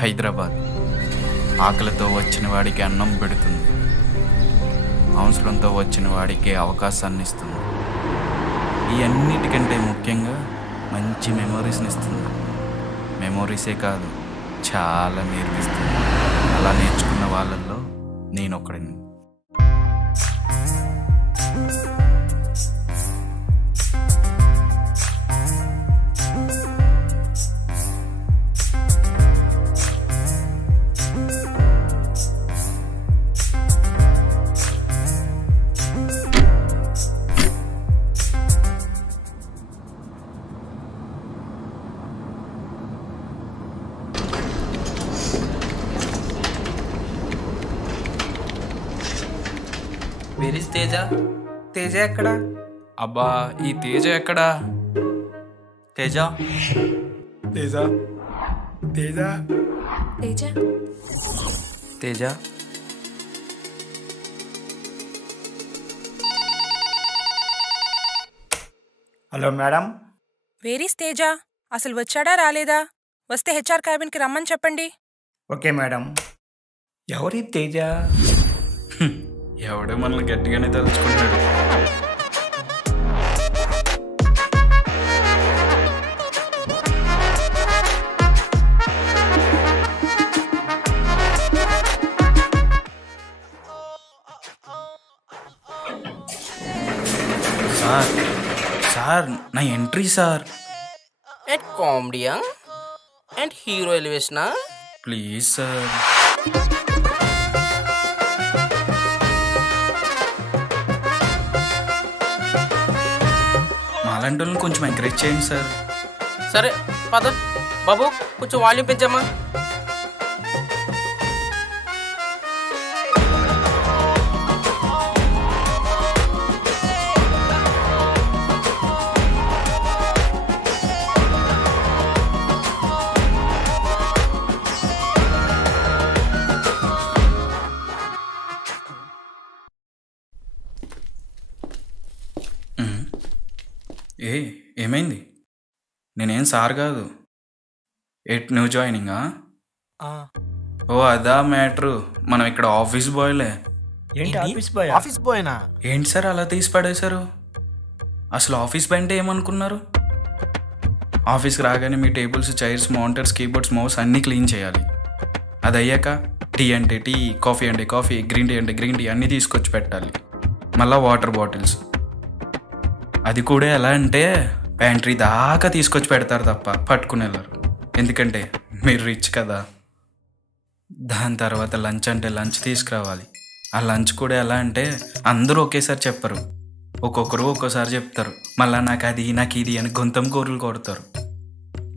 హైదరాబాద్ ఆకలితో వచ్చిన వాడికి అన్నం పెడుతుంది, అవసరంతో వచ్చిన వాడికి అవకాశాన్ని ఇస్తుంది. ఈ అన్నిటికంటే ముఖ్యంగా మంచి మెమొరీస్ని ఇస్తుంది. మెమొరీసే కాదు, చాలా నేర్పిస్తుంది. అలా నేర్చుకున్న వాళ్ళల్లో నేను ఒకడిని. Where is Teja? తేజ ఎక్కడా? అబ్బా, ఈ తేజ ఎక్కడా? Teja Teja Teja Teja Teja hello madam. Where's Teja? అసలు వచ్చాడా రాలేదా? వస్తే హెచ్ఆర్ క్యాబిన్కి రమ్మని చెప్పండి. Okay madam. ఎవరి తేజ? ఎవడో మనల్ని గట్టిగానే తలుచుకుంటాడు. సార్ సార్, నా ఎంట్రీ సార్. అండ్ కామెడియా అండ్ హీరో ఎలివేషనా? Please sir. మాలాంటి వాళ్ళని కొంచెం ఎంకరేజ్ చేయండి సార్. సరే పద బాబు, కొంచెం వాల్యూమ్ పెంచమ్మా. ఏమైంది? నేనేం సార్ కాదు. న్యూ జాయినింగా? ఓ అదా మ్యాటరు. మనం ఇక్కడ ఆఫీస్ బాయ్లే. ఏంటి ఆఫీస్ బాయ్? ఆఫీస్ బాయ్నా? ఏంటి సార్ అలా తీసి పడేశారు? అసలు ఆఫీస్ బాయ్ అంటే ఏమనుకున్నారు? ఆఫీస్కి రాగానే మీ tables, chairs, monitors, keyboards, mouse అన్నీ క్లీన్ చేయాలి. అది అయ్యాక టీ అంటే టీ, కాఫీ అంటే కాఫీ, గ్రీన్ టీ అంటే గ్రీన్ టీ అన్నీ తీసుకొచ్చి పెట్టాలి. మళ్ళీ వాటర్ బాటిల్స్. అది కూడా ఎలా అంటే ప్యాంట్రీ దాకా తీసుకొచ్చి పెడతారు తప్ప పట్టుకుని వెళ్ళరు. ఎందుకంటే మీరు రిచ్ కదా. దాని తర్వాత లంచ్ అంటే లంచ్ తీసుకురావాలి. ఆ లంచ్ కూడా ఎలా అంటే అందరూ ఒకేసారి చెప్పరు, ఒక్కొక్కరు ఒక్కోసారి చెప్తారు. మళ్ళీ నాకు అది, నాకు ఇది అని గొంతం కూరలు కొడతారు.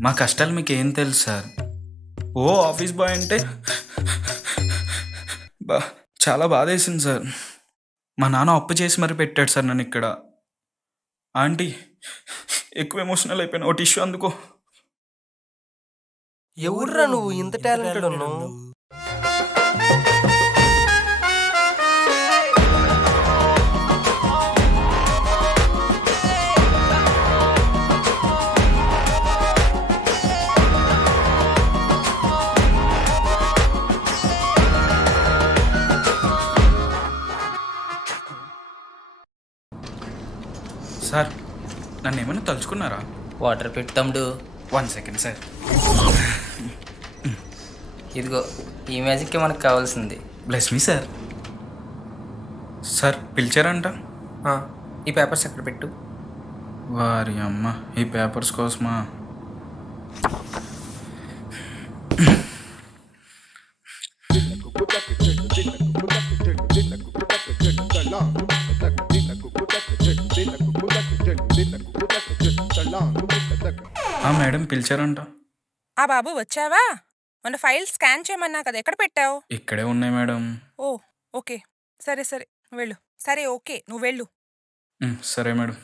మా కష్టాలు మీకు ఏం తెలుసు సార్? ఓ ఆఫీస్ బాయ్ అంటే చాలా బాధ వేసింది సార్. మా నాన్న అప్పు చేసి మరి పెట్టాడు సార్ నన్ను ఇక్కడ. ఆంటీ, ఎక్కువ ఎమోషనల్ అయిపోయినా, ఓ టిష్యూ అందుకో. ఎవర్రా నువ్వు ఇంత టాలెంటెడ్ ఉన్నావు? సార్, నన్ను ఏమైనా తలుచుకున్నారా? వాటర్ పెట్టు తమ్ముడు. 1 సెకండ్ సార్. ఇదిగో ఈ మ్యాజిక్కే మనకు కావాల్సింది. Bless me sir. సార్ పిలిచారంట? ఈ పేపర్స్ ఎక్కడ పెట్టు. వారి అమ్మ, ఈ పేపర్స్ కోసమా? మేడం పిలిచారంట. ఆ బాబు వచ్చావా? మొన్న ఫైల్ స్కాన్ చేయమన్నా కదా, ఎక్కడ పెట్టావు? ఇక్కడే ఉన్నాయి మేడం. ఓ ఓకే, సరే సరే వెళ్ళు. సరే ఓకే, నువ్వు వెళ్ళు. సరే మేడం.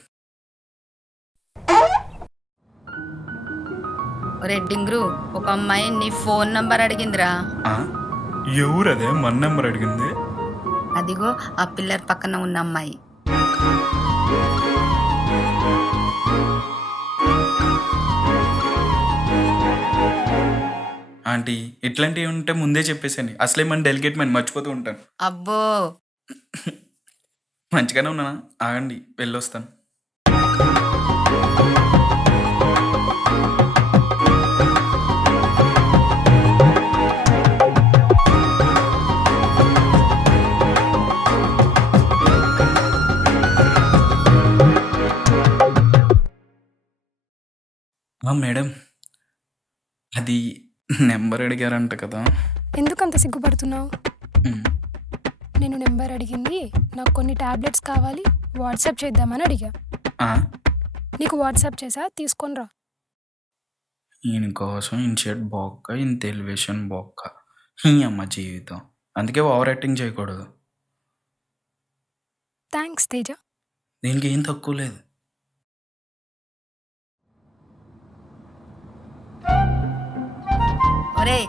ఒరే డింగ్రు, ఒక అమ్మాయి నీ ఫోన్ నంబర్ అడిగిందిరా. ఎవరు అదే మన నెంబర్ అడిగింది? అదిగో ఆ పిల్లర్ పక్కన ఉన్న అమ్మాయి. ఆంటీ ఇట్లాంటివి ఉంటే ముందే చెప్పేసాను. అసలే మన డెలిగేట్ మనం మర్చిపోతూ ఉంటాను. అబ్బో మంచిగానే ఉన్నానా? ఆగండి వెళ్ళొస్తాను. మేడం అది నెంబర్ అడిగారంట కదా. ఎందుకంత సిగ్గుపడుతున్నావు? నేను నెంబర్ అడిగింది నాకు కొన్ని టాబ్లెట్స్ కావాలి, వాట్సాప్ చేద్దామని అడిగా. నీకు వాట్సాప్ చేసా, తీసుకొనిరా. ఈయన కోసం ఇన్షర్ట్ బొక్క, ఇంత ఎలివేషన్ బొక్క, ఈ అమ్మ జీవితం. అందుకే ఓవర్ యాక్టింగ్ చేయకూడదు. థ్యాంక్స్ తేజ. దీనికి ఏం తక్కువ లేదు. ఒరే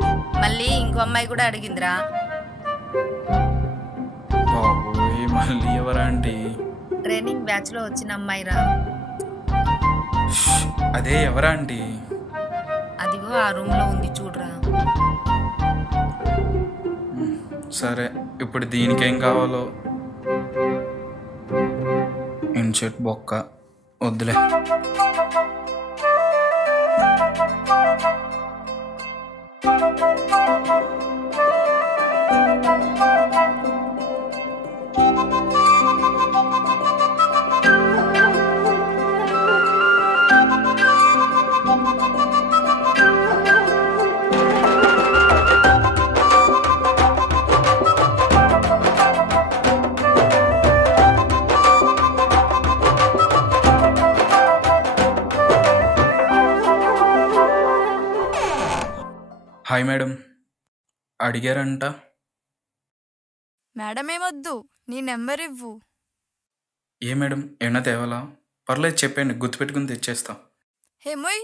మళ్ళీ ఇంకో అమ్మాయి కూడా అడిగిందిరా. బాబోయ్, మళ్ళీ ఎవరా ఆంటీ? ట్రైనింగ్ బ్యాచ్ లో వచ్చిన అమ్మాయిరా. అదే ఎవరా ఆంటీ? అదిగో ఆ రూమ్ లో ఉంది చూడరా. సరే ఇప్పుడు దీనికేం కావాలో. ఇన్షర్ట్ బొక్క వద్దులే. హాయ్ మేడం, అడిగారంట. మేడం ఏమొద్దు, నీ నెంబర్ ఇవ్వు. ఏ మేడం ఏమన్నా తేవాలా? పర్లేదు చెప్పండి, గుర్తుపెట్టుకుని తెచ్చేస్తా. హేమోయ్,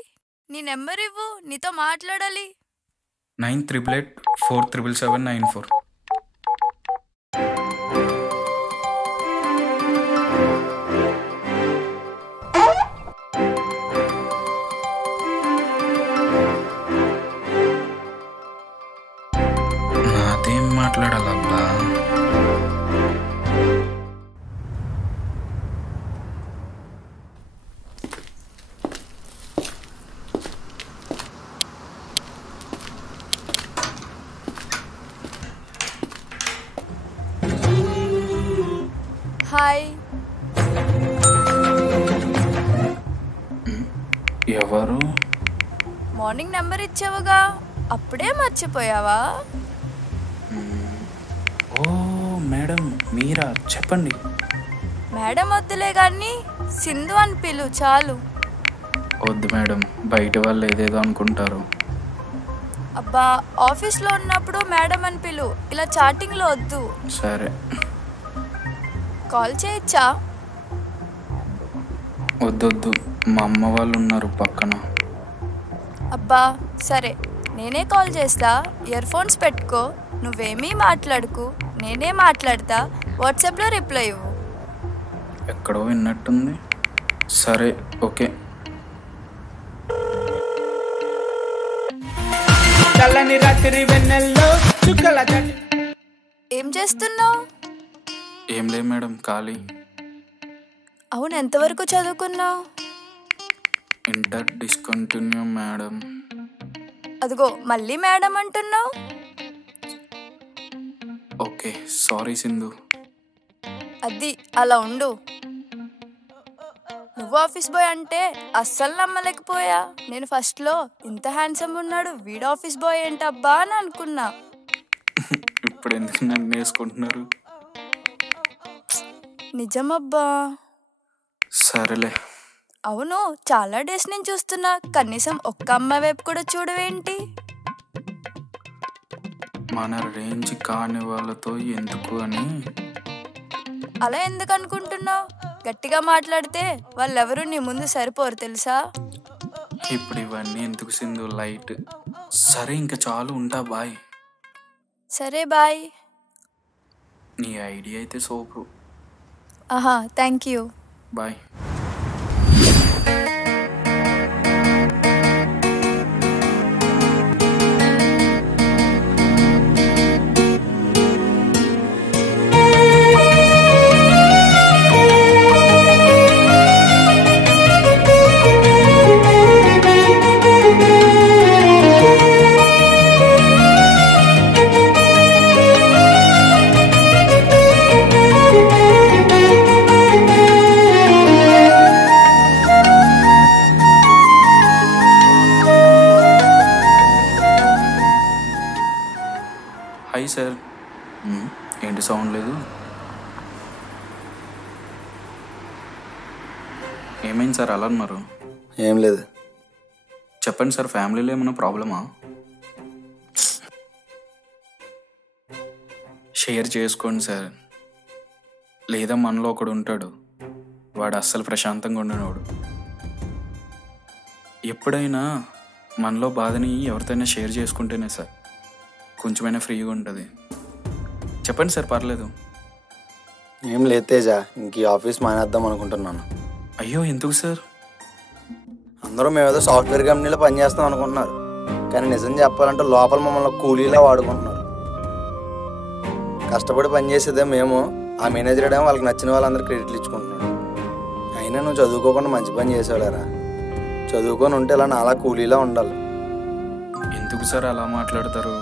నీ నెంబర్ ఇవ్వు, నీతో మాట్లాడాలి. 9884777794. నాదేం మాట్లాడాలబ్బా? హాయ్. ఎవరు? మార్నింగ్ నెంబర్ ఇచ్చావుగా, అప్పుడే మర్చిపోయావా? ఓ మేడం మీరా, చెప్పండి. మేడం వద్దులే కానీ సింధు అని పిలు చాలు. వద్దు మేడం, బయట వాళ్ళు ఏదేదో అనుకుంటారు. అబ్బా, ఆఫీస్లో ఉన్నప్పుడు మేడం అని పిలు, ఇలా చాటింగ్లో వద్దు. సరే. కాల్ చేయొచ్చా? వద్దొద్దు, మా అమ్మ వాళ్ళు ఉన్నారు పక్కన. అబ్బా సరే, నేనే కాల్ చేస్తా. ఇయర్ ఫోన్స్ పెట్టుకో, నువ్వేమీ మాట్లాడుకు, నేనే మాట్లాడతా. వాట్సాప్లో రిప్లై ఇవ్వు. ఎక్కడో విన్నట్టుంది. సరే ఓకే. ఏం చేస్తున్నావు? ఏం లేదు మేడం, ఖాళీ. అవును, ఎంతవరకు చదువుకున్నావు? Inter discontinue madam. అదిగో మళ్ళీ మేడం అంటున్నావు. Okay sorry Sindhu. అది అలా ఉండు. నువ్వు ఆఫీస్ బాయ్ అంటే అస్సలు నమ్మలేకపోయా. నేను ఫస్ట్లో ఇంత హ్యాండ్సమ్ ఉన్నాడు, వీడు ఆఫీస్ బాయ్ ఏంటబ్బా అని అనుకున్నా. ఇప్పుడు ఎందుకు నన్ను వేసుకుంటున్నారు? నిజమబ్బా. సరేలే, అవును, చాలా డేస్ నేను చూస్తున్నా, కనీసం ఒక్క అమ్మాయి వైపు కూడా చూడవేంటి? మన రేంజ్ కాని వాళ్ళతో ఎందుకు అని. అలా ఎందుకు అనుకుంటున్నావు? గట్టిగా మాట్లాడితే వాళ్ళెవరూ నీ ముందు సరిపోరు తెలుసా? ఇప్పుడు ఇవన్నీ ఎందుకు సింధు, లైట్. సరే ఇంకా చాలు, ఉంటా, బాయ్. సరే బాయ్. నీ ఐడియా అయితే సూపర్. ఆహా, thank you. Bye. Hi sir. ఏంటి సౌండ్ లేదు? ఏమైంది సార్ అలా అన్నారు? ఏం లేదు. చెప్పండి సార్, ఫ్యామిలీలో ఏమైనా ప్రాబ్లమా? షేర్ చేసుకోండి సార్. లేదా మనలో ఒకడు ఉంటాడు, వాడు అస్సలు ప్రశాంతంగా ఉండేవాడు. ఎప్పుడైనా మనలో బాధని ఎవరితోనైనా షేర్ చేసుకుంటేనే సార్ కొంచెమైనా ఫ్రీగా ఉంటుంది. చెప్పండి సార్, పర్లేదు. ఏం లేదు తేజ, ఇంక ఈ ఆఫీస్ మానేద్దాం అనుకుంటున్నాను. అయ్యో, ఎందుకు సార్? అందరూ మేమేదో సాఫ్ట్వేర్ కంపెనీలో పనిచేస్తాం అనుకుంటున్నారు, కానీ నిజం చెప్పాలంటే లోపల మమ్మల్ని కూలీలా వాడుకుంటున్నారు. కష్టపడి పనిచేసేదే మేము, ఆ మేనేజర్ ఏమో వాళ్ళకి నచ్చిన వాళ్ళందరూ క్రెడిట్లు ఇచ్చుకుంటున్నాడు. అయినా నువ్వు చదువుకోకుండా మంచి పని చేసేవాళ్ళరా. చదువుకొని ఉంటే ఇలా నాలా కూలీలా ఉండాలి. ఎందుకు సార్ అలా మాట్లాడతారు?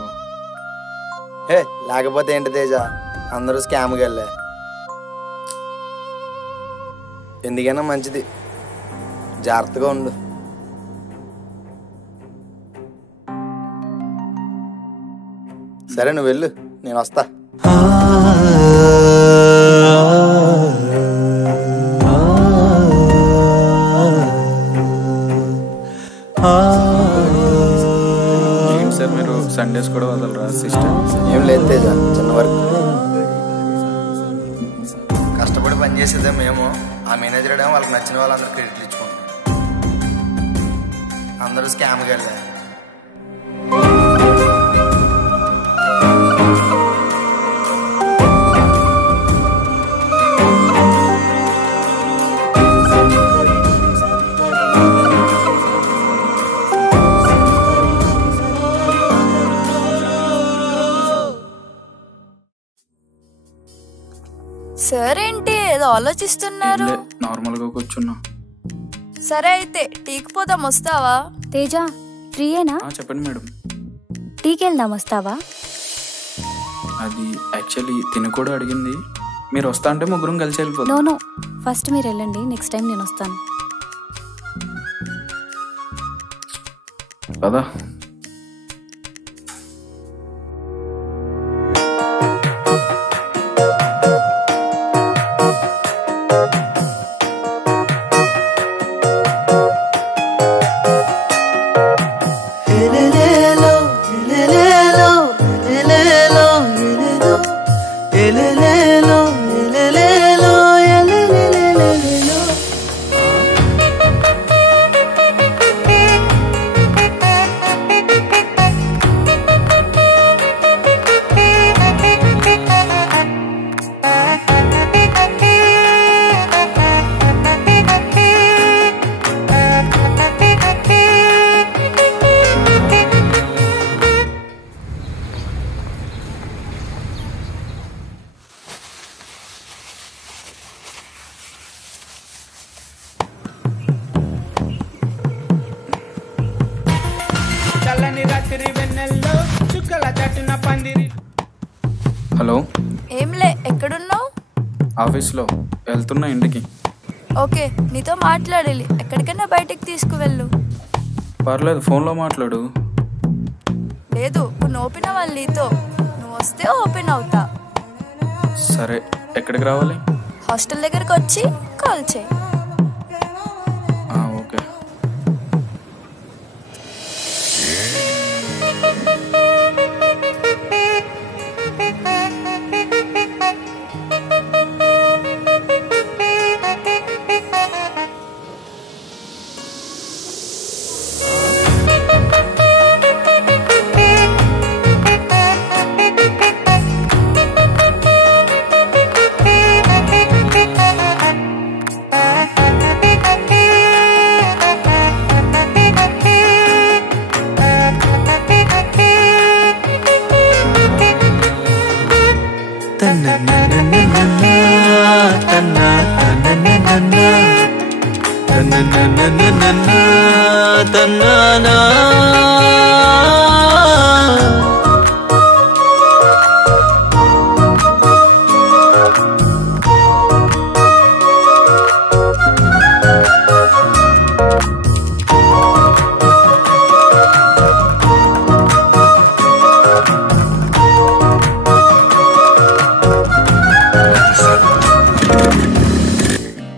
లేకపోతే ఏంటి తేజ, అందరూ స్కామ్కి వెళ్ళే. ఎందుకైనా మంచిది, జాగ్రత్తగా ఉండు. సరే నువ్వు వెళ్ళు, నేను వస్తా. ఏంటి సార్ మీరు సండేస్ కూడా వదలరా సిస్టమ్? ఏం లేదు తేజ, చిన్న వరకు. కష్టపడి పనిచేసేదే మేము, ఆ మేనేజర్ ఏమో వాళ్ళకి నచ్చిన వాళ్ళందరూ క్రెడిట్లు ఇచ్చుకుంటాం. అందరూ స్కామ్కి వెళ్ళారు. సార్ ఏంటి ఏదో ఆలోచిస్తున్నారు? నార్మల్గా కూర్చున్నా. సరే అయితే టీకి పోదాం, వస్తావా? తేజ ఫ్రీయేనా? చెప్పండి మేడం. టీకి వెళ్దాం, వస్తావా? అది యాక్చువల్లీ తిని కూడా అడిగింది. మీరు వస్తా అంటే ముగ్గురం కలిసి వెళ్ళిపోతాం. నో ఫస్ట్ మీరు వెళ్ళండి, నెక్స్ట్ టైం నేను వస్తాను. కదా హలో. ఏంలే, ఎక్కడున్నావు? ఆఫీస్లో, వెళ్తున్నా ఇంటికి. ఓకే, నీతో మాట్లాడాలి, ఎక్కడికైనా బయటికి తీసుకువెళ్ళు. పర్లేదు, ఫోన్లో మాట్లాడు. లేదు, నువ్వు ఓపెన్ అవ్వాలి, నీతో నువ్వు వస్తే ఓపెన్ అవుతా. సరే, ఎక్కడికి రావాలి? హాస్టల్ దగ్గరకు వచ్చి కాల్ చేయి.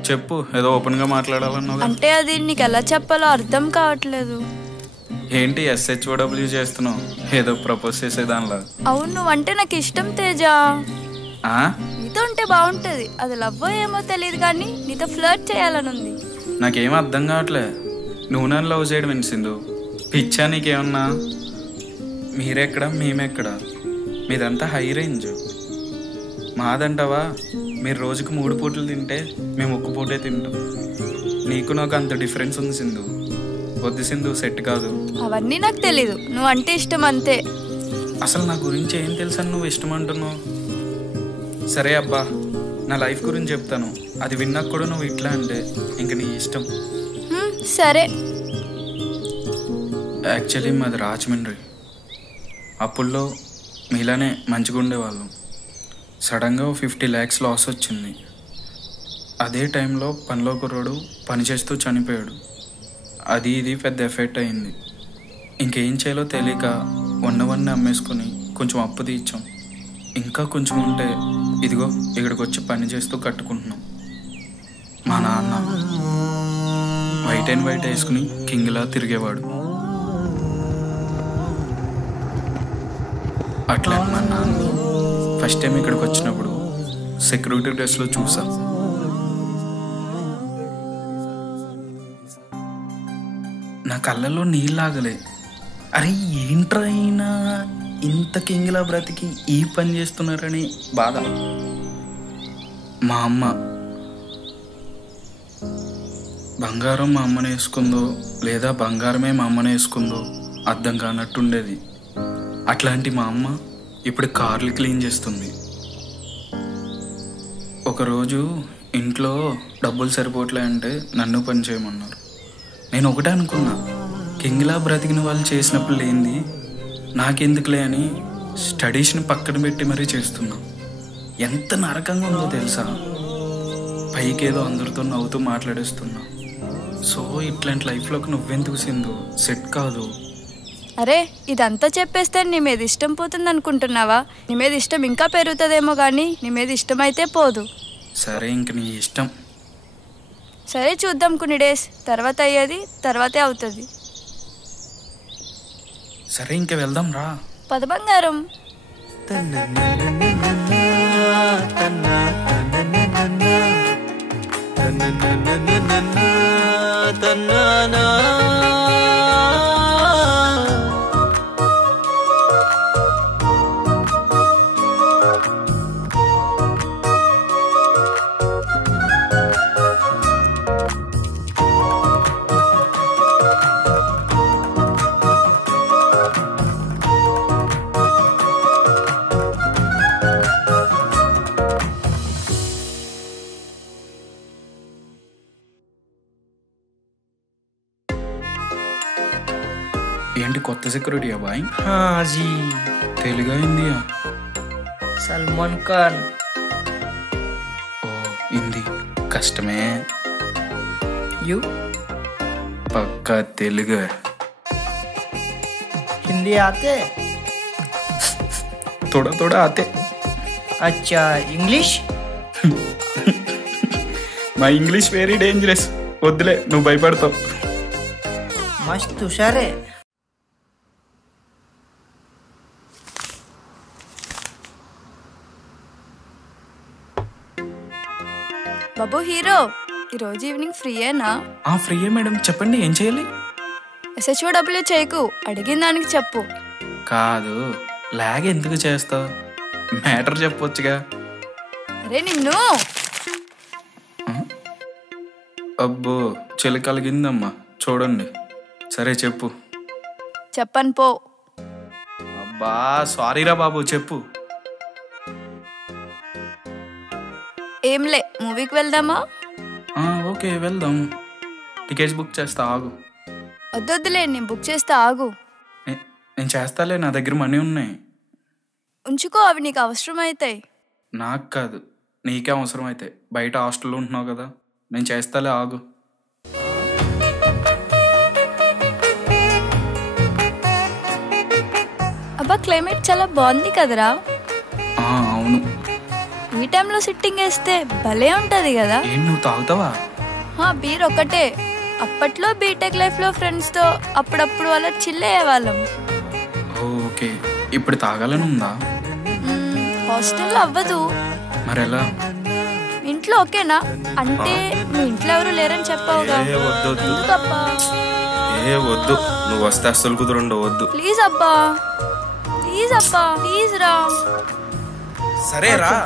చెప్పు, ఏదో ఓపెన్గా మాట్లాడాలన్నావు. అంటే అది నీకు ఎలా చెప్పాలో అర్థం కావట్లేదు. ఏంటి SHOW చేస్తున్నావు? ఏదో ప్రపోజ్ చేసేదానిలా. అవును, అంటే నాకు ఇష్టం తేజ. నీతో ఉంటే బాగుంటది. అది లవ్ ఏమో తెలియదు కానీ నీతో ఫ్లర్ట్ చేయాలని ఉంది. నాకేం అర్థం కావట్లే. నువ్వు నన్ను లవ్ చేయడం ఏంటి సింధు? పిచ్చా నీకేమన్నా? మీరెక్కడ మేమెక్కడ? మీదంతా హై రేంజ్. మాదంటావా? మీరు రోజుకు 3 పూటలు తింటే మేము 1 పూటే తింటాం. నీకు నాకు అంత డిఫరెన్స్ ఉంది సింధు. వద్దు సింధు, సెట్ కాదు. అవన్నీ నాకు తెలీదు, నువ్వు అంటే ఇష్టం అంతే. అసలు నా గురించి ఏం తెలుసని నువ్వు ఇష్టం అంటున్నావు? సరే అబ్బా, నా లైఫ్ గురించి చెప్తాను. అది విన్నాక కూడా నువ్వు ఇట్లా అంటే ఇంక నీ ఇష్టం. సరే. యాక్చువల్లీ మాది రాజమండ్రి. అప్పుల్లో మీలానే మంచిగా ఉండేవాళ్ళం. సడన్గా 50 lakhs లాస్ వచ్చింది. అదే టైంలో పనిలో కుర్రాడు పనిచేస్తూ చనిపోయాడు. అది ఇది పెద్ద ఎఫెక్ట్ అయింది. ఇంకేం చేయాలో తెలియక వన్నవన్నీ అమ్మేసుకొని కొంచెం అప్పు తీర్చాం. ఇంకా కొంచెం ఉంటే ఇదిగో ఇక్కడికి వచ్చి పని చేస్తూ కట్టుకుంటున్నాం. మా నాన్న వైట్ అండ్ వైట్ వేసుకుని కింగ్లా తిరిగేవాడు. అట్లా మా నాన్న ఫస్ట్ టైం ఇక్కడికి వచ్చినప్పుడు సెక్యూరిటీ డ్రెస్లో చూసా. నా కళ్ళల్లో నీళ్ళాగలే. అరే ఏంట్రా అయినా ఇంత కింగిలా బ్రతికి ఈ పని చేస్తున్నారని బాధ. మా అమ్మ బంగారం మా అమ్మనే వేసుకుందో లేదా బంగారమే మా అమ్మనే వేసుకుందో అర్థం కానట్టుండేది. అట్లాంటి మా అమ్మ ఇప్పుడు కార్లు క్లీన్ చేస్తుంది. ఒకరోజు ఇంట్లో డబ్బులు సరిపోవట్లే అంటే నన్ను పని చేయమన్నారు. నేను ఒకటే అనుకున్నా, కింగ్లా బ్రతికిన వాళ్ళు చేసినప్పుడు లేనిది నాకెందుకులే అని స్టడీస్ని పక్కన పెట్టి మరీ చేస్తున్నా. ఎంత నరకంగా ఉందో తెలుసా? పైకేదో అందరితో నవ్వుతూ మాట్లాడేస్తున్నా. సో ఇట్లాంటి లైఫ్లోకి నువ్వెందుకు సింధు? సెట్ కాదు. అరే ఇదంతా చెప్పేస్తే నీ మీద ఇష్టం పోతుంది అనుకుంటున్నావా? నీ మీద ఇష్టం ఇంకా పెరుగుతుందేమో కానీ నీ మీద ఇష్టం అయితే పోదు. సరే ఇంక నీ ఇష్టం. సరే చూద్దాం, కొన్ని డేస్ తర్వాత అయ్యేది తర్వాతే అవుతుంది. సరే ఇంక వెళ్దాం రా. పద బంగారం. ఏంటి కొత్త సెక్యూరిటీయా బాయ్? हाँ जी, తెలుగా హిందీయా? सलमान खान. ఓ హిందీ కష్టమే. यू పక్కా తెలుగు. हिंदी आते? थोड़ा थोड़ा आते. अच्छा, इंग्लिश? మా ఇంగ్లీష్ వెరీ డేంజరస్. వద్దులే, నువ్వు భయపడతావు. मस्त हुशार है. బాబు హీరో ఈరోజు ఈవినింగ్ ఫ్రీయేనా? ఫ్రీయే మేడం, చెప్పండి ఏం చేయాలి? SHOW చేయకు, అడిగిన దానికి చెప్పు. కాదు, లాగ్ ఎందుకు చేస్తావు? మ్యాటర్ చెప్పొచ్చుగా. అరే నిన్ను. అబ్బో చెలి కలిగిందమ్మా, చూడండి. సరే చెప్పు. చెప్పను పో. అబ్బా సారీరా బాబు, చెప్పు. ఏంలే, మూవీకి వెళ్దామా? ఓకే వెళ్దాం. టికెట్స్ బుక్ చేస్తా, ఆగు. వద్దొద్దులే, నేను బుక్ చేస్తా, ఆగు. నేను చేస్తాలే, నా దగ్గర మనీ ఉన్నాయి. ఉంచుకో, అవి నీకు అవసరం అవుతాయి. నాకు కాదు, నీకే అవసరం అయితే. బయట హాస్టల్లో ఉంటున్నావు కదా, నేను చేస్తాలే, ఆగు. అబ్బా క్లైమేట్ చాలా బాగుంది కదరా. అవును. ఈ టైంలో సిట్టింగ్ వేస్తే భలే ఉంటది కదా. నువ్వు తాగుతావా? బీర్ ఒకటే. అప్పట్లో బీటెక్ లైఫ్ లో ఫ్రెండ్స్ తో అప్పుడప్పుడు అలా చిల్ అయ్యేవాళ్ళం. ఓకే, ఇప్పుడు తాగాలని ఉందా? హాస్టల్లో అవ్వదు. మరి ఎలా? ఇంట్లో ఓకేనా? అంటే మీ ఇంట్లో ఎవరు లేరని చెప్పావుగా. ఎందుకబ్బా? వద్దు, నువ్వు వస్తే అస్సలు కుదరండు, వద్దు. ప్లీజ్ అబ్బా, ప్లీజ్ అబ్బా, ప్లీజ్ రా. సరే రా.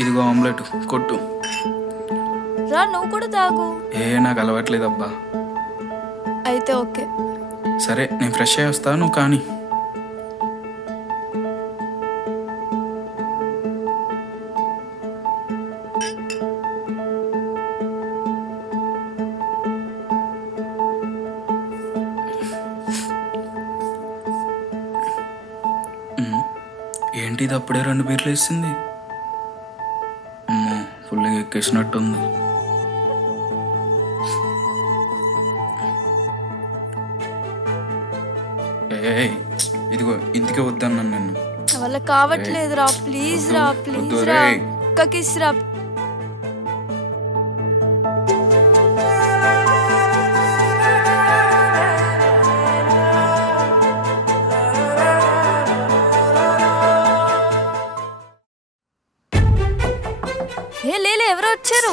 ఇదిగో ఆమ్లెట్, కొట్టు. రా, నువ్వు కూడా తాగు. నాకు అలవాట్లేదబ్బా. అయితే ఓకే. సరే, నేను ఫ్రెష్ అయ్యి వస్తా, నువ్వు కానీ. ఏంటిది, అప్పుడే 2 బీర్లు వేసింది? ఫుల్గా ఎక్కేసినట్టుంది. ఇదిగో ఇంటికి వద్దన్నాను నేను. వాళ్ళ కావట్లేదు రా, ప్లీజ్ రా, ప్లీజ్ రా, ఒక్క కిస్ రా. లేలే, ఎవరో వచ్చారు.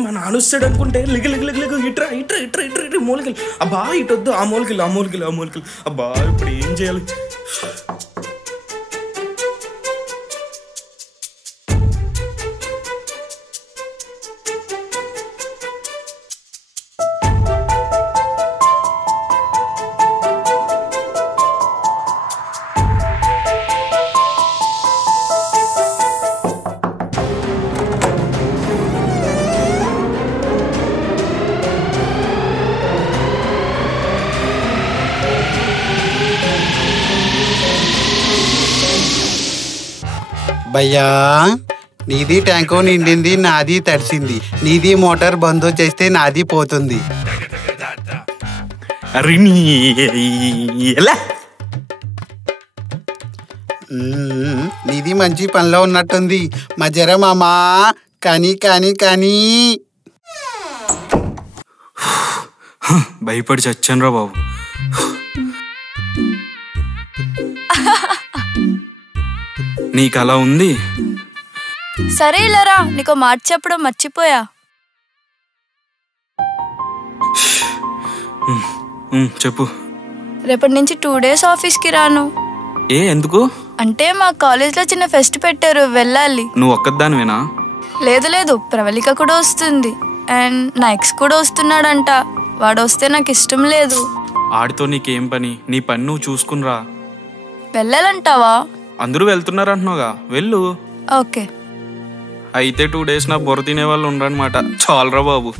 మా నాన్న వస్తాడు అనుకుంటే లిగ లిగ లిగ ఇట్రా ఇట్రా ఇట్రా ఇట్రా ఇట్రా మూలికలు. అబ్బా ఇటొద్దు, ఆ మూలికలు ఆ మూలికలు ఆ మూలికలు. అబ్బా ఇప్పుడు ఏం చేయాలి? భయ్యా, నీది ట్యాంకు నిండింది, నాది తడిసింది. నీది మోటార్ బంద్ చేస్తే నాది పోతుంది. నీది మంచి పనిలో ఉన్నట్టుంది. మజరా మామా, కానీ కానీ కానీ. భయపడి చచ్చాను రా బాబు. నీకు అలా ఉంది. సరే ఇలారా, నీకు మాట చెప్పడం మర్చిపోయా. చెప్పు. రేపటి నుంచి 2 days ఆఫీస్కి రాను. ఎందుకు? అంటే మా కాలేజ్లో చిన్న ఫెస్ట్ పెట్టారు, వెళ్ళాలి. నువ్వు ఒక్కదానివేనా? లేదు లేదు, ప్రవళిక కూడా వస్తుంది. అండ్ నా ఎక్స్ కూడా వస్తున్నాడంట. వాడు వస్తే నాకు ఇష్టం లేదు. ఆడితో నీకేం పని? నీ పని నువ్వు చూసుకునిరా. వెళ్ళాలంటావా? అందరూ వెళ్తున్నారు అంటున్నావుగా, వెళ్ళు. ఓకే. అయితే 2 days నా బుర్ర తినే వాళ్ళు ఉండరనమాట. చాలరా బాబు.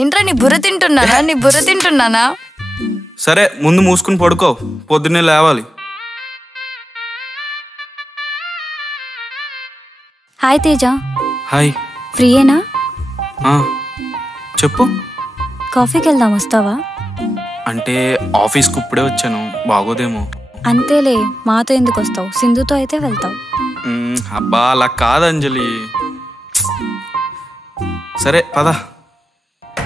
ఏంట్రా, నీ బుర్ర తింటున్నానా? నీ బుర్ర తింటున్నానా? సరే, ముందు మూసుకుని పడుకో, పొద్దున్నే లేవాలి. హాయ్ తేజ. హాయ్. ఫ్రీయేనా? చెప్పు. కాఫీకి వెళ్దాం, వస్తావా? అంటే ఆఫీస్కి ఇప్పుడే వచ్చాను, బాగోదేమో. అంతేలే, మాతో ఎందుకు వస్తావు? సింధుతో అయితే వెళ్తావు. అబ్బా అలా కాదు అంజలి. సరే పద,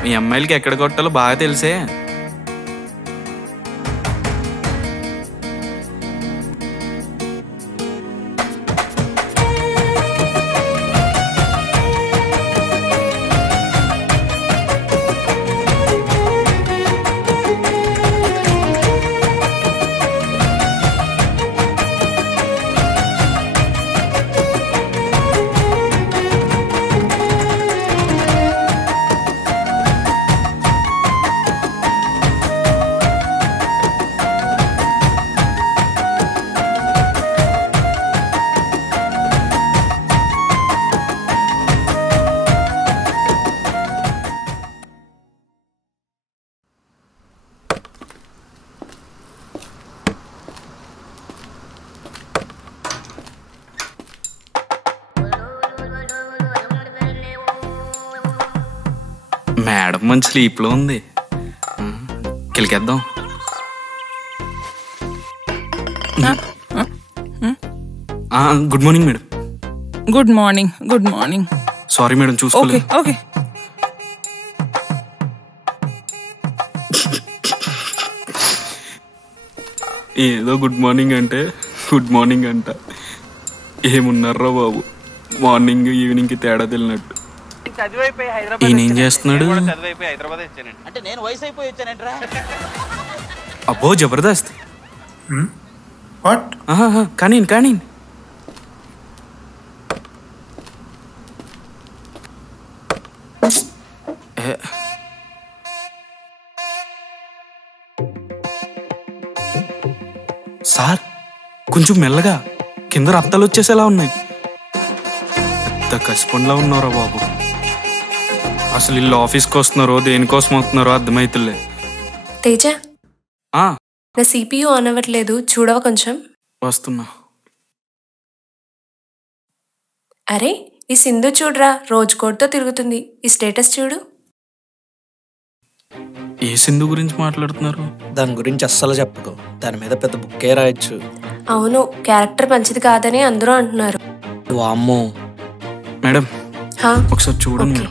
మీ అమ్మాయిలకి ఎక్కడ కొట్టాలో బాగా తెలిసే. మేడం మంచి స్లీప్లో ఉంది, కిలికేద్దాం. Good morning madam. Good morning. Good morning. Sorry madam, చూసుకోలేదు. ఓకే. ఏదో గుడ్ మార్నింగ్ అంటే గుడ్ మార్నింగ్ అంట. ఏమున్నారా బాబు, మార్నింగ్ ఈవినింగ్కి తేడా తెలినట్టు. ఈయనేం చేస్తున్నాడు? అంటే నేను వయసు అయిపోయి వచ్చానంటరా. అబ్బో జబర్దస్త్. వాట్? కానీ సార్ కొంచెం మెల్లగా, కింద రక్తాలు వచ్చేసేలా ఉన్నాయి. పెద్ద కసిపండ్లా ఉన్నారా బాబు. అసలు వీళ్ళు ఆఫీస్కి వస్తున్నారో దేనికోసం వస్తున్నారో అర్థమైతులే. తేజ, నా సిపియు ఆన్ అవ్వట్లేదు, చూడవా కొంచెం? వస్తున్నా. అరే ఈ సింధు చూడరా, రోజు కోట్తో తిరుగుతుంది. ఈ స్టేటస్ చూడు. ఏ సింధు గురించి మాట్లాడుతున్నారు? దాని గురించి అస్సలు చెప్పకు, దాని మీద పెద్ద బుక్కే రాయొచ్చు. అవును, క్యారెక్టర్ మంచిది కాదని అందరూ అంటున్నారు. వామ్మో. మేడం ఒకసారి చూడండి.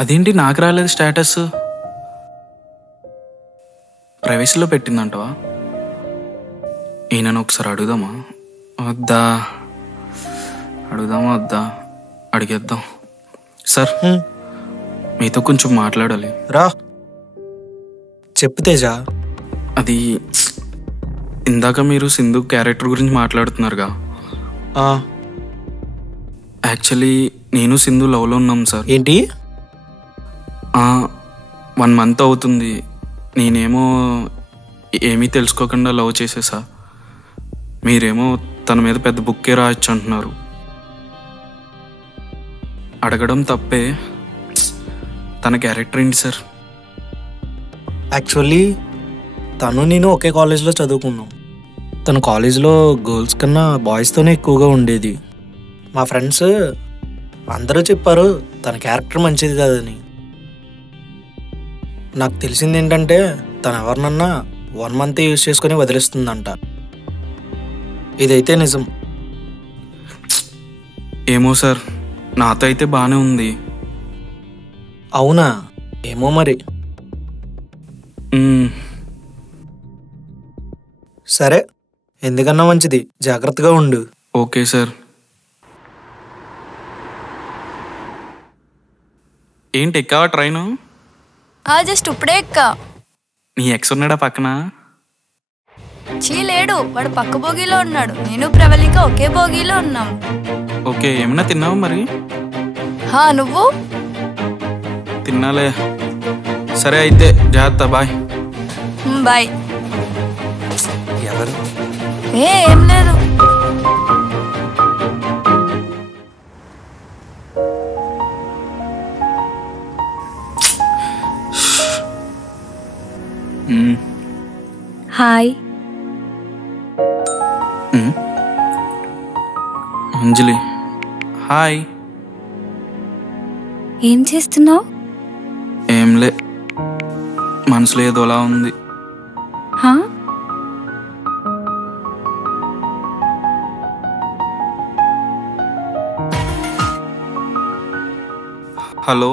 అదేంటి నాకు రాలేదు స్టేటస్? ప్రైవసీలో పెట్టిందంటవా? ఈయనను ఒకసారి అడుగుదామా వద్దా? అడిగేద్దాం. సార్ మీతో కొంచెం మాట్లాడాలి. రా చెప్పు తేజ. అది ఇందాక మీరు సింధు క్యారెక్టర్ గురించి మాట్లాడుతున్నారుగా. యాక్చువల్లీ నేను సింధు లవ్లో ఉన్నాం సార్. ఏంటి? 1 month అవుతుంది. నేనేమో ఏమీ తెలుసుకోకుండా లవ్ చేసేసా. మీరేమో తన మీద పెద్ద బుక్కే రాయొచ్చు అంటున్నారు. అడగడం తప్పే. తన క్యారెక్టర్ ఏంటి సార్? యాక్చువల్లీ తను నేను ఒకే కాలేజ్లో చదువుకున్నాం. తన కాలేజ్లో గర్ల్స్ కన్నా బాయ్స్తోనే ఎక్కువగా ఉండేది. మా ఫ్రెండ్స్ అందరూ చెప్పారు తన క్యారెక్టర్ మంచిది కాదని. నాకు తెలిసింది ఏంటంటే తను ఎవరినన్నా 1 month యూజ్ చేసుకుని వదిలేస్తుందంట. ఇదైతే నిజం. ఏమో సార్, నాతో అయితే బాగానే ఉంది. అవునా? ఏమో మరి. సరే, ఎందుకన్నా మంచిది, జాగ్రత్తగా ఉండు. Okay sir. ఏంటి ఎక్కావా ట్రైను? జస్ట్ ఇప్పుడే ఎక్కా. నీ ఎక్స్ ఉన్నాడా పక్కన? లేడు, వాడు పక్క బోగీలో ఉన్నాడు. నేను ప్రవళిక ఒకే బోగీలో ఉన్నాం. ఓకే, ఏమన్నా తిన్నావా మరి? నువ్వు? తిన్నాలే. సరే అయితే జాగ్రత్త, బాయ్. బాయ్. ఎవరు? ఏం లేదు. హాయ్. అంజలి హాయ్. ఏం చేస్తున్నావు? ఏంలే, మనసులో ఏదోలా ఉంది. హా? హలో,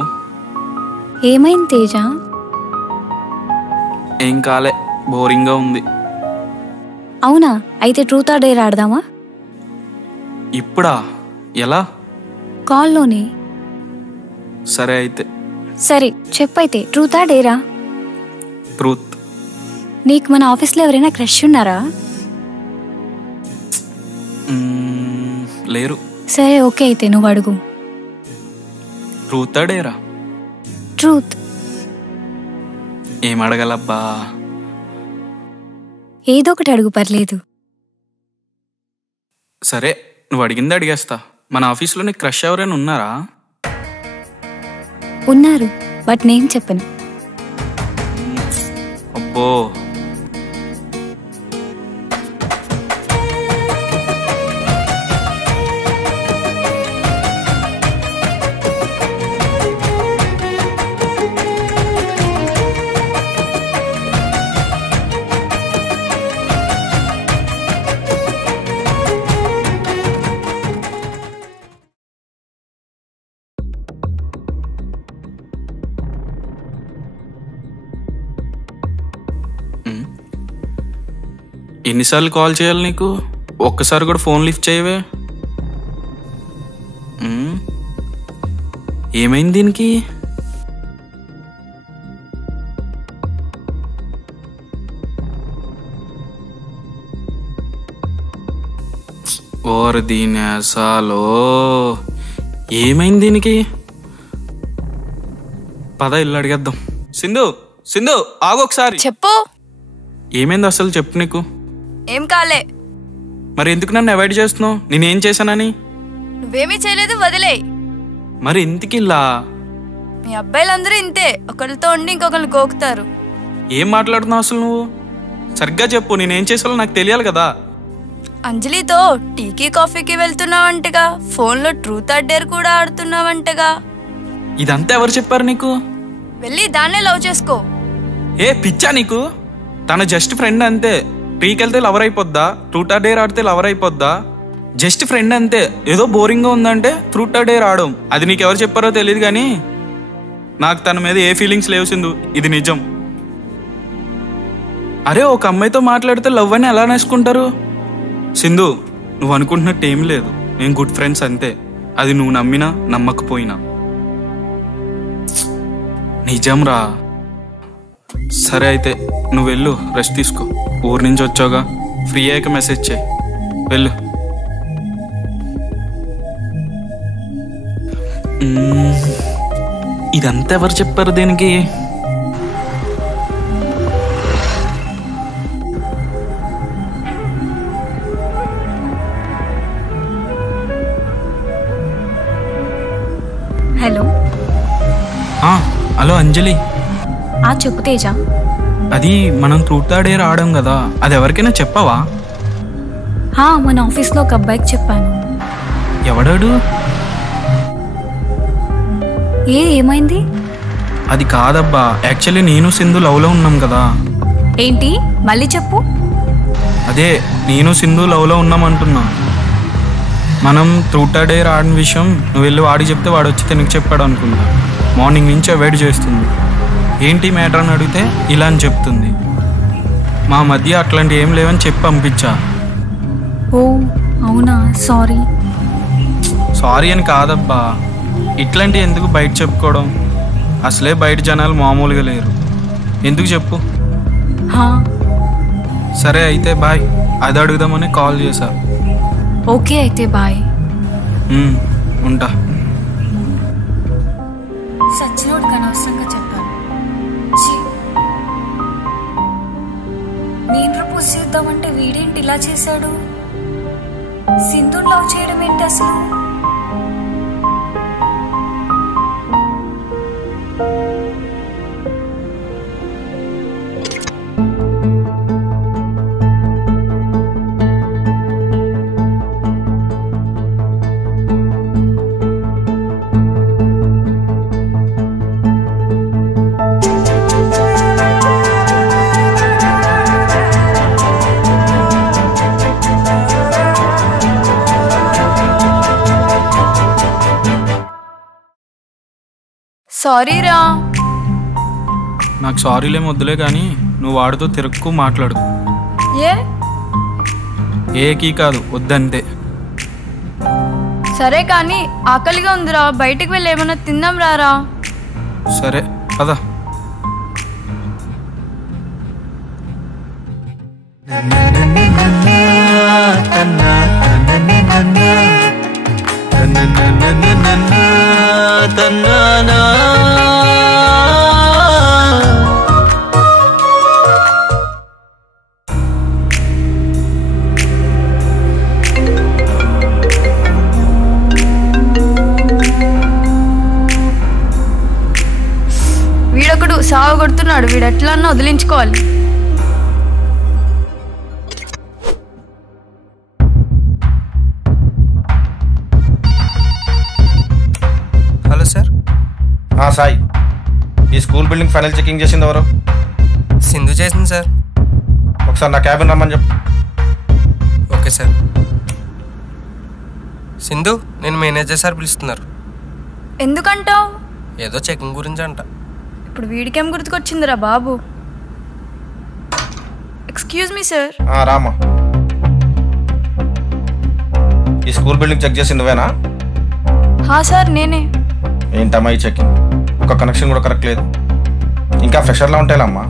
ఏమైంది తేజ? ఏం కాలే, బోరింగ్గా ఉంది. అవునా, అయితే ట్రూత్ ఆర్ డేర్ ఆడదామా? ఇప్పుడా? ఎలా? కాల్లోనే. సరే అయితే. సరే చెప్పైతే, ట్రూత్ ఆర్ డేరా? ట్రూత్. నీకు మన ఆఫీస్లో ఎవరైనా క్రష్ ఉన్నారా? లేరు. సరే ఓకే, అయితే నువ్వు అడుగు. ట్రూత్ డేరా? ట్రూత్. ఏం అడగలబ్బా? ఏదో ఒకటి అడుగు, పర్లేదు. సరే, నువ్వు అడిగింది అడిగేస్తా. మన ఆఫీస్లో నీకు క్రష్ ఎవరైనా ఉన్నారా? ఉన్నారు, బట్ నేను చెప్పను. అబ్బో, ఎన్నిసార్లు కాల్ చేయాలి నీకు? ఒక్కసారి కూడా ఫోన్ లిఫ్ట్ చేయవే. ఏమైంది దీనికి? ఓర్ దీని అసలు ఏమైంది దీనికి? పద ఇల్లు అడిగేద్దాం. సింధు, సింధు ఆగు ఒకసారి. చెప్పు. ఏమైంది అసలు చెప్పు. నీకు ఏం కాలే. మరి ఎందుకు నన్ను అవాయిడ్ చేస్తున్నావు? నేనేం చేశానని? నువ్వేమీ చేయలేదు, వదిలే. మరి ఎందుకు ఇలా? మీ అబ్బాయిలందరూ ఇంతే, ఒకరితో ఉండి ఇంకొకరిని గోకుతారు. ఏం మాట్లాడుతున్నావు అసలు నువ్వు? సరిగ్గా చెప్పు, నేనేం చేసాలో నాకు తెలియాలి కదా. అంజలితో టీకి కాఫీకి వెళ్తున్నావంటగా, ఫోన్లో ట్రూత్ ఆర్ డేర్ కూడా ఆడుతున్నావంటగా. ఇదంతా ఎవరు చెప్పారు నీకు? వెళ్ళి దాన్నే లవ్ చేసుకో. ఏ పిచ్చా నీకు? తన జస్ట్ ఫ్రెండ్ అంతే. టీకి వెళ్తే లవర్ అయిపోద్దా? ట్రూత్ ఆర్ డేర్ ఆడితే లవర్ అయిపోద్దా? జస్ట్ ఫ్రెండ్ అంతే. ఏదో బోరింగ్గా ఉందంటే ట్రూత్ ఆర్ డేర్ ఆడం. అది నీకెవరు చెప్పారో తెలియదు కానీ నాకు తన మీద ఏ ఫీలింగ్స్ లేవు సింధు, ఇది నిజం. అరే, ఒక అమ్మాయితో మాట్లాడితే లవ్ అని ఎలా నేసుకుంటారు? సింధు, నువ్వు అనుకుంటున్నట్టు ఏం లేదు. నేను గుడ్ ఫ్రెండ్స్ అంతే. అది నువ్వు నమ్మినా నమ్మకపోయినా నిజం రా. సరే అయితే నువ్వు వెళ్ళు, రెస్ట్ తీసుకో. ఊరి నుంచి వచ్చావుగా, ఫ్రీ అయ్యాక మెసేజ్ చేయి. వెళ్ళు. ఇదంతా ఎవరు చెప్పారు దీనికి? హలో. హలో అంజలి. చెప్పు తేజ. అది మనం ట్రూత్ ఆర్ డేర్ ఆడాం కదా, అది ఎవరికైనా చెప్పావా? మన ఆఫీస్లో ఒక అబ్బాయికి చెప్పాను. ఎవడాడు? ఏమైంది? అది కాదబ్బా, యాక్చువల్లీ నేను సింధు లవ్లో ఉన్నాం కదా. ఏంటి మళ్ళీ చెప్పు. అదే, నేను సింధు లవ్లో ఉన్నామంటున్నా. మనం ట్రూత్ ఆర్ డేర్ ఆడిన విషయం నువ్వు వెళ్ళి వాడికి చెప్తే వాడు వచ్చి తినకు చెప్పాడు అనుకుంటా. మార్నింగ్ నుంచి అవాయిడ్ చేస్తుంది. ఏంటి మ్యాటర్ అని అడిగితే ఇలా అని చెప్తుంది. మా మధ్య అట్లాంటి ఏం లేవని చెప్పి పంపించా. ఓ అవునా, సారీ. సారీ అని కాదబ్బా, ఇట్లాంటివి ఎందుకు బయట చెప్పుకోవడం? అసలే బయట జనాలు మామూలుగా లేరు. ఎందుకు చెప్పు. సరే అయితే బాయ్. అది అడుగుదామని కాల్ చేశా. ఓకే అయితే బాయ్. ఉంటా. సచ్చినోడికి అనవసరంగా చెప్పాను. నేను ప్రపోజ్ చేద్దామంటే వీడేంటి ఇలా చేశాడు? సింధుని లవ్ చేయడం ఏంటి అసలు? సారీ రా. నాకు సారీలేం వద్దులే కానీ నువ్వు వాడితో తిరక్కు మాట్లాడు. ఏకీ కాదు, వద్దంతే. సరే కానీ ఆకలిగా ఉందిరా, బయటికి వెళ్ళి ఏమన్నా తిందాం రారా. సరే పద. వీడొకడు సాగు కొడుతున్నాడు, వీడు ఎట్లన్నా వదిలించుకోవాలి. Hello sir. సాయి, ఈ స్కూల్ బిల్డింగ్ ఫైనల్ చెకింగ్ చేసింది ఎవరు? సింధు చేసింది సార్. ఒకసారి నా క్యాబిన్ రమ్మని చెప్పు. Okay sir. సింధు, నేను మేనేజర్ సార్ పిలుస్తున్నారు. ఎందుకంటావు? ఏదో చెకింగ్ గురించి అంట. ఇప్పుడు వీడికేం గుర్తుకొచ్చిందిరా బాబు. Excuse me sir. రామా, ఈ స్కూల్ బిల్డింగ్ చెక్ చేసింది నువ్వేనా? సార్ నేనే. ఏంటమ్మా ఈ చెకింగ్? ఒక కనెక్షన్ కూడా కరెక్ట్ లేదు. ఇంకా ఫ్రెషర్లా ఉంటాయిలమ్మా.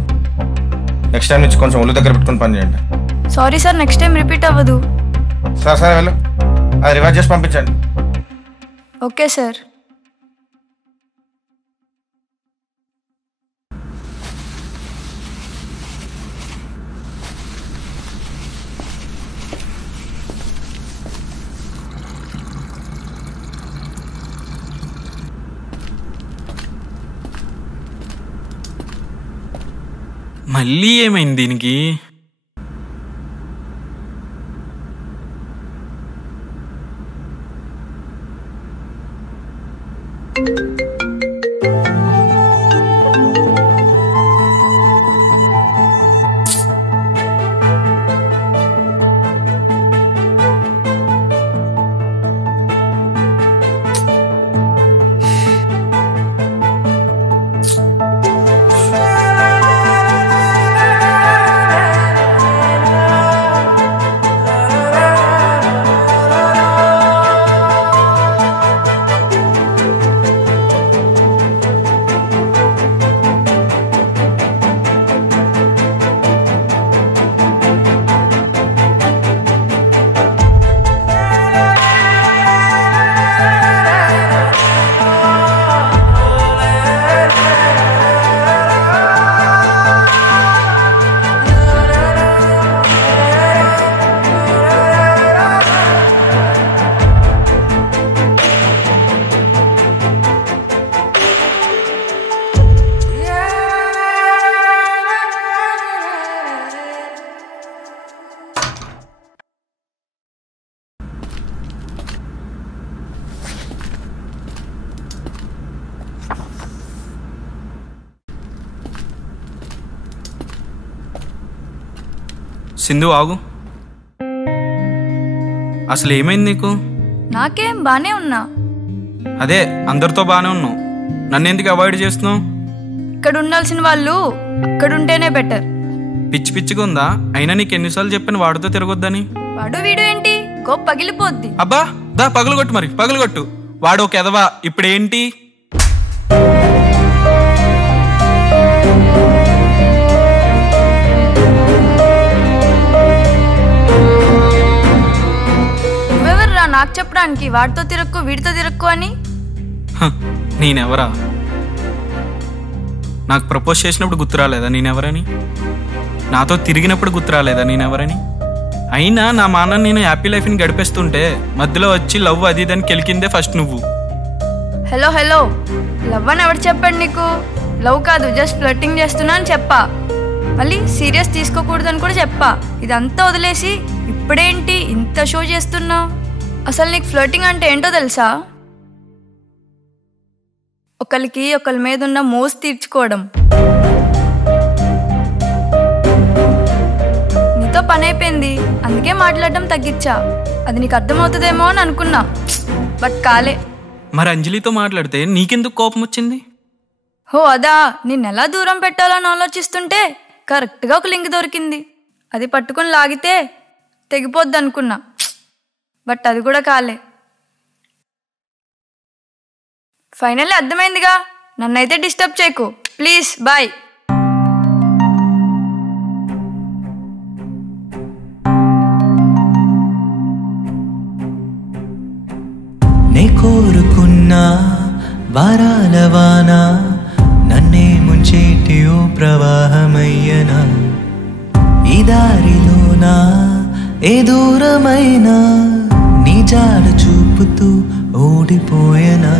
నెక్స్ట్ టైం నుంచి కొంచెం ఒళ్ళు దగ్గర పెట్టుకుని పని చేయండి. Sorry sir, next time repeat అవ్వదు. సరే వెళ్ళు, అది రివైజ్ చేసి పంపించండి. Okay sir. మళ్ళీ ఏమైంది దీనికి? సింధు ఆగు, అసలు ఏమైంది నీకు? నాకేం బానే ఉన్నా. అదే అందరితో బానే ఉన్నావు, నన్ను ఎందుకు అవాయిడ్ చేస్తున్నావు? ఇక్కడ ఉండాల్సిన వాళ్ళు అక్కడ ఉంటేనే బెటర్. పిచ్చి పిచ్చిగా ఉందా? అయినా నీకు ఎన్నిసార్లు చెప్పాను వాడితో తిరగొద్దని? వాడు వీడు ఏంటి కోప్ పగిలిపోద్ది. అబ్బా దా పగలగొట్టు, మరి పగలగొట్టు. వాడు ఒక ఎదవా, ఇప్పుడేంటి? నాకు చెప్పడానికి వాడితో తిరక్కు వీడితో తిరక్కు అని? నేనెవరా? నాకు ప్రపోజ్ చేసినప్పుడు గుర్తు రాలేదా నేనెవరని? నాతో తిరిగినప్పుడు గుర్తు రాలేదా నేనెవరని? అయినా నా మాన నేను హ్యాపీ లైఫ్ని గడిపేస్తుంటే మధ్యలో వచ్చి లవ్ అది ఇదని కెలికిందే ఫస్ట్ నువ్వు. హలో హలో, లవ్ అని ఎవరు చెప్పాడు నీకు? లవ్ కాదు, జస్ట్ ఫ్లర్టింగ్ చేస్తున్నా అని చెప్పా. మళ్ళీ సీరియస్ తీసుకోకూడదని కూడా చెప్పా. ఇదంతా వదిలేసి ఇప్పుడేంటి ఇంత షో చేస్తున్నావు? అసలు నీకు ఫ్లర్టింగ్ అంటే ఏంటో తెలుసా? ఒకరికి ఒకరి మీద ఉన్న మోసు తీర్చుకోవడం. నీతో పని అయిపోయింది, అందుకే మాట్లాడడం తగ్గించా. అది నీకు అర్థమవుతుందేమో అని అనుకున్నా, బట్ కాలే. మరి అంజలితో మాట్లాడితే నీకెందుకు కోపం వచ్చింది? హో అదా, నిన్నెలా దూరం పెట్టాలని ఆలోచిస్తుంటే కరెక్ట్గా ఒక లింక్ దొరికింది. అది పట్టుకుని లాగితే తెగిపోద్ది అనుకున్నా, బట్ అది కూడా కాలే. ఫైనల్లీ అర్థమైందిగా, నన్నైతే డిస్టర్బ్ చేయకు ప్లీజ్. బాయ్. నే కోరుకున్నా వారాలవానా నన్నే ముంచేటి ఓ ప్రవాహమయ్యనా, ఈ దారిలోనా ఏ దూరమైనా నీ జాడ చూపుతూ ఓడిపోయేనా.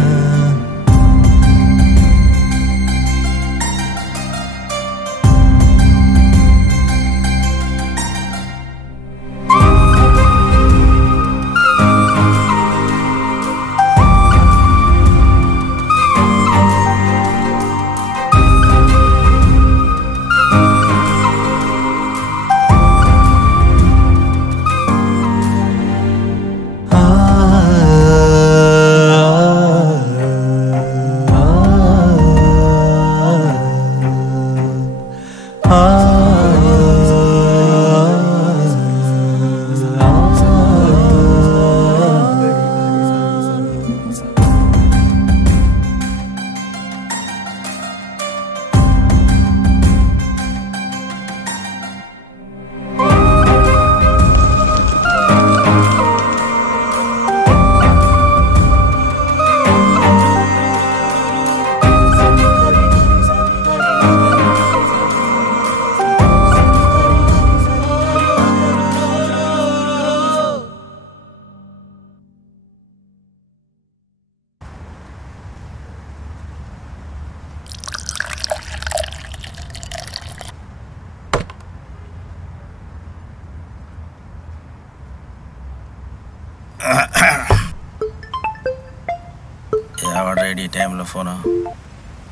ఎవడ్రేడి ఈ టైంలో ఫోను?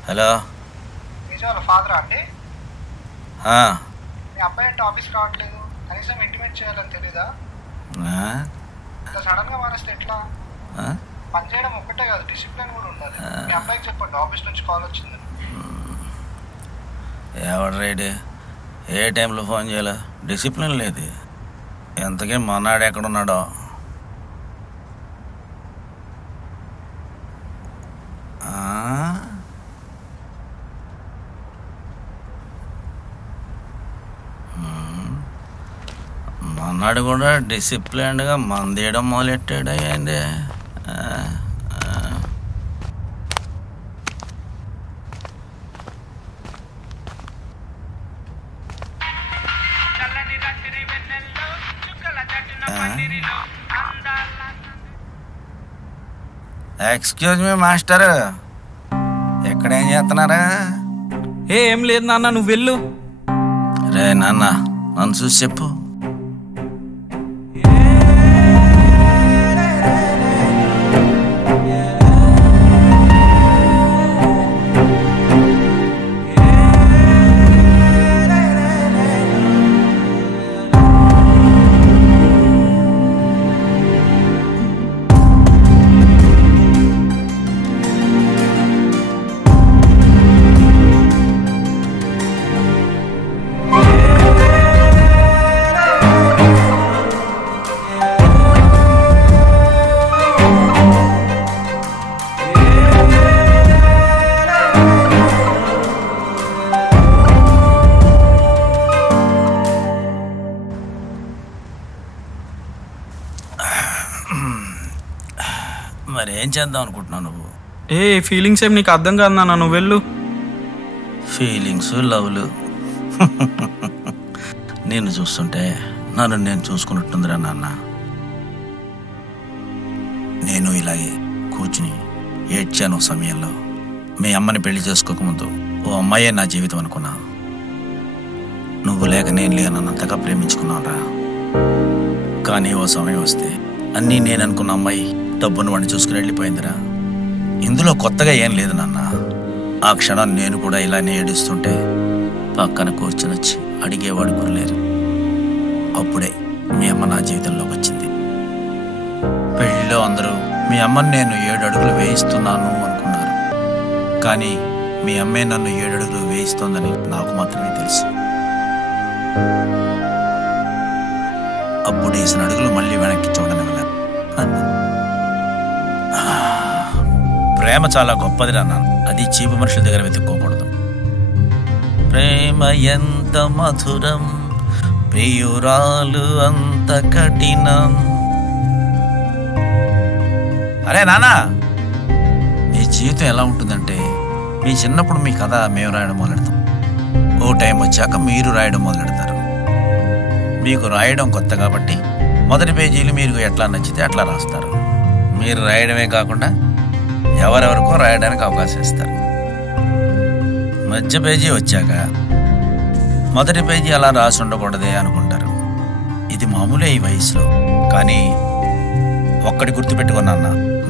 హలో, ఫాదరా అండి? ఆ, మీ అబ్బాయి అంటే ఆఫీస్కి రావట్లేదు, కనీసం ఇంటిమేట్ చేయాలని తెలీదా? ఇట్లా సడన్ గా మానేస్తే ఎట్లా? పని చేయడం ఒక్కటే కాదు, డిసిప్లిన్ కూడా ఉండాలి. మీ అబ్బాయికి చెప్పండి ఆఫీస్ నుంచి కాల్ వచ్చిందని. ఎవడ్రేడి ఏ టైంలో ఫోన్ చేయాలి? డిసిప్లిన్ లేదు. ఎంతకీ మొన్నాడు ఎక్కడున్నాడో? మొన్నాడు కూడా డిసిప్లిన్డ్గా మందేయడం మొదలెట్టాడా ఏంటి? ఎక్స్క్యూజ్ మీ మాస్టర్, ఎక్కడేం చేస్తున్నారా? ఏం లేదు నాన్న, నువ్వు వెళ్ళు. రే నాన్న, నన్ను చూసి చెప్పు. మరి ఏం చేద్దాం అనుకుంటున్నావు నువ్వు? ఫీలింగ్స్ ఏం నీకు అర్థం కాదు నాన్న, నువ్వు వెళ్ళు. ఫీలింగ్స్, లవ్లు నేను చూస్తుంటే నన్ను నేను చూసుకున్నట్టుందిరా నాన్న. నేను ఇలాగే కూర్చుని ఏడ్చాను సమయంలో. మీ అమ్మని పెళ్లి చేసుకోకముందు ఓ అమ్మాయే నా జీవితం అనుకున్నా. నువ్వు లేక నేను లేనంతగా ప్రేమించుకున్నావురా. కానీ ఓ సమయం వస్తే అన్నీ నేను అనుకున్న అమ్మాయి డబ్బును వాడిని చూసుకుని వెళ్ళిపోయిందిరా. ఇందులో కొత్తగా ఏం లేదు నాన్న. ఆ క్షణం నేను కూడా ఇలానే ఏడుస్తుంటే పక్కన కూర్చొని వచ్చి అడిగేవాడు కురలేరు. అప్పుడే మీ అమ్మ నా జీవితంలోకి వచ్చింది. పెళ్ళిలో అందరూ మీ అమ్మని నేను 7 అడుగులు వేయిస్తున్నాను అనుకున్నారు. కానీ మీ అమ్మే నన్ను 7 అడుగులు వేయిస్తోందని నాకు మాత్రమే తెలుసు. అప్పుడు వేసిన అడుగులు మళ్ళీ వెనక్కి చూడనివ్వలేదు. ప్రేమ చాలా గొప్పది అన్నాను. అది చీపు మనుషుల దగ్గర వెతుక్కోకూడదు. ప్రేమ ఎంత మధురం, ప్రియురాలు అంత కఠినం. అరే నానా, మీ జీవితం ఎలా ఉంటుందంటే, మీ చిన్నప్పుడు మీ కథ మేము రాయడం మొదలెడతాం. ఓ టైం వచ్చాక మీరు రాయడం మొదలెడతారు. మీకు రాయడం కొత్త కాబట్టి మొదటి పేజీలు మీరు ఎట్లా నచ్చితే అట్లా రాస్తారు. మీరు రాయడమే కాకుండా ఎవరెవరికో రాయడానికి అవకాశం ఇస్తారు. మధ్య పేజీ వచ్చాక మొదటి పేజీ అలా రాసి ఉండకూడదే అనుకుంటారు. ఇది మామూలే ఈ వయసులో. కానీ ఒక్కటి గుర్తుపెట్టుకున్నా,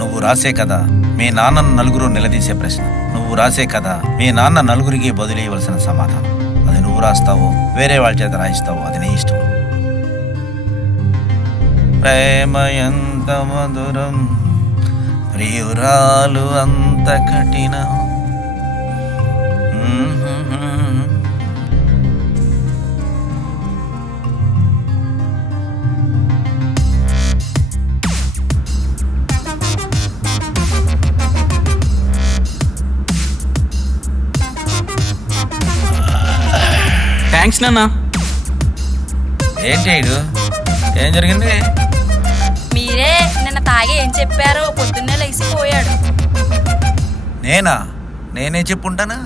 నువ్వు రాసే కదా మీ నాన్నను నలుగురు నిలదీసే ప్రశ్న. నువ్వు రాసే కదా మీ నాన్న నలుగురికి బదులేయవలసిన సమాధానం. అది నువ్వు రాస్తావో వేరే వాళ్ళ చేత రాయిస్తావో అది నీ ఇష్టం. ప్రేమ ఎంత మధురం, ప్రియురాలు అంత కఠినం. థ్యాంక్స్ నాన్న. ఏంటి ఏం జరిగింది? మీరే నిన్న తాగి ఏం చెప్పారో పొద్దున్నే లేచిపోయాడు. నేనే చెప్పుంటానా?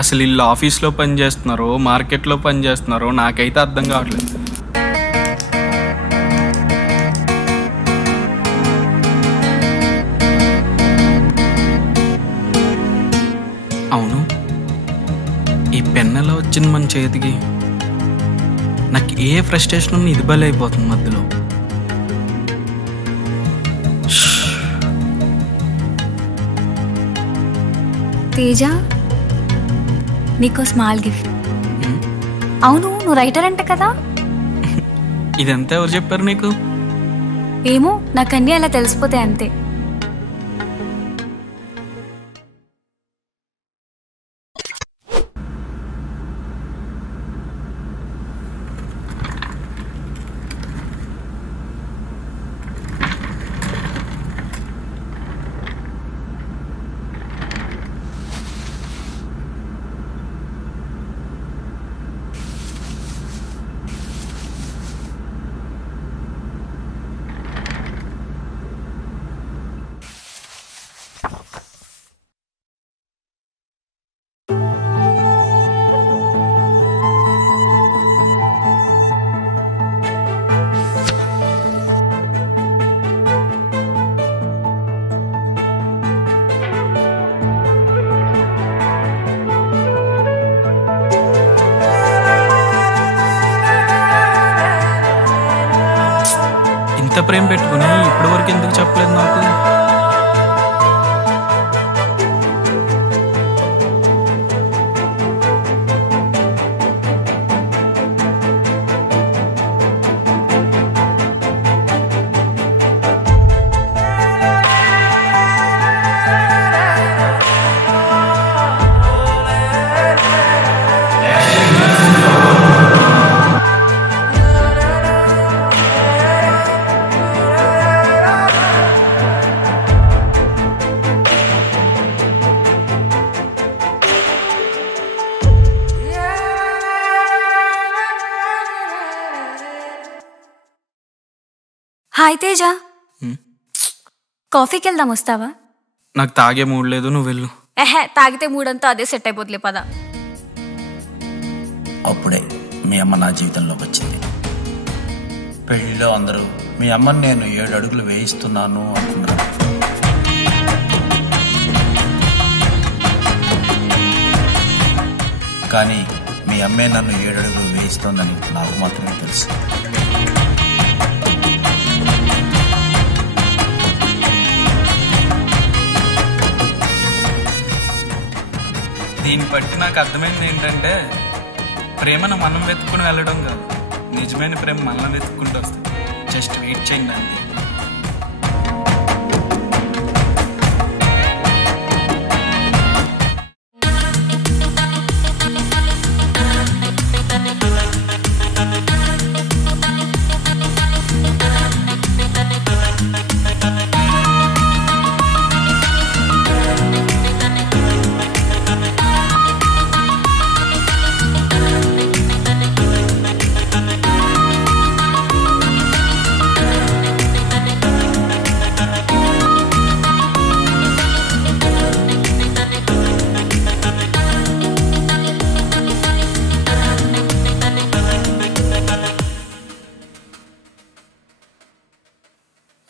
అసలు వీళ్ళు ఆఫీస్లో పని చేస్తున్నారో మార్కెట్లో పని చేస్తున్నారో నాకైతే అర్థం కావట్లేదు. అవును, ఈ పెన్ ఎలా వచ్చింది మన చేతికి? నాకు ఏ ఫ్రస్ట్రేషన్ ఇది బలైపోతుంది మధ్యలో. తేజ, నీకో స్మాల్ గిఫ్ట్. అవును, నువ్వు రైటర్ అంట కదా? ఇదంతా ఎవరు చెప్పారు నీకు? ఏమో, నాకన్నీ అలా తెలిసిపోతాయి అంతే. ఇంత ప్రేమ పెట్టుకుని ఇప్పటి వరకు ఎందుకు చెప్పలేదు నాకు? హాయ్ తేజ, కాఫీకి వెళ్దాం, వస్తావా? నాకు తాగే మూడ్ లేదు, నువ్వు వెళ్ళు. తాగితే మూడంతా అదే సెట్ అయిపోతులే, పద. అప్పుడే మీ అమ్మ నా జీవితంలోకి వచ్చింది. పెళ్లిలో అందరూ మీ అమ్మని నేను 7 అడుగులు వేయిస్తున్నాను అనుకున్నారు. కానీ మీ అమ్మే నన్ను 7 అడుగులు వేయిస్తోందని నాకు మాత్రమే తెలుసు. దీన్ని బట్టి నాకు అర్థమైంది ఏంటంటే, ప్రేమను మనం వెతుక్కుని వెళ్ళడం కాదు, నిజమైన ప్రేమ మనల్ని వెతుక్కుంటూ వస్తుంది. జస్ట్ వెయిట్ చేయండి అండి.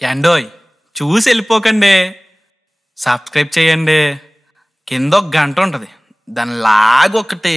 యాండోయ్ చూసి వెళ్ళిపోకండి, సబ్స్క్రైబ్ చేయండి. కింద ఒక గంట ఉంటుంది, దాని లాగొకటి